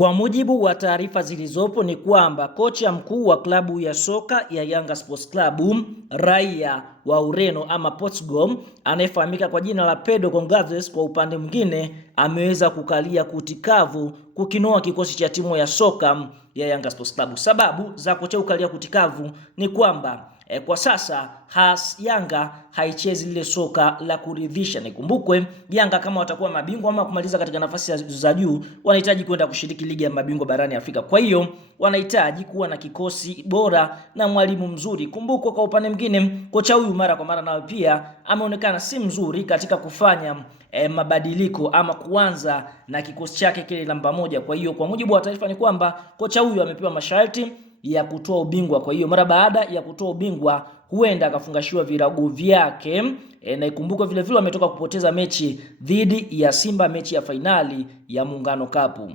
Kwa mujibu wa taarifa zilizopo ni kwamba kocha mkuu wa klabu ya soka ya Yanga Sports Club raia wa Ureno ama Portugal anayefahamika kwa jina la Pedro Gonçalves kwa upande mwingine ameweza kukalia kutikavu kukinoa kikosi cha timu ya soka ya Yanga Sports Club. Sababu za kocha kukalia kutikavu ni kwamba kwa sasa Yanga haichezi lile soka la kuridhisha. Nikumbukwe Yanga kama watakuwa mabingwa ama kumaliza katika nafasi za juu, wanahitaji kwenda kushiriki ligi ya mabingwa barani Afrika. Kwa hiyo wanahitaji kuwa na kikosi bora na mwalimu mzuri. Kumbukwe kwa upande mwingine kocha huyu mara kwa mara nayo pia ameonekana si mzuri katika kufanya mabadiliko ama kuanza na kikosi chake kile namba moja. Kwa hiyo kwa mujibu wa taarifa ni kwamba kocha huyu amepewa masharti ya kutoa ubingwa. Kwa hiyo mara baada ya kutoa ubingwa huenda akafungashiwa virago vyake. Na ikumbuke vile vile ametoka kupoteza mechi dhidi ya Simba, mechi ya fainali ya Muungano Cup.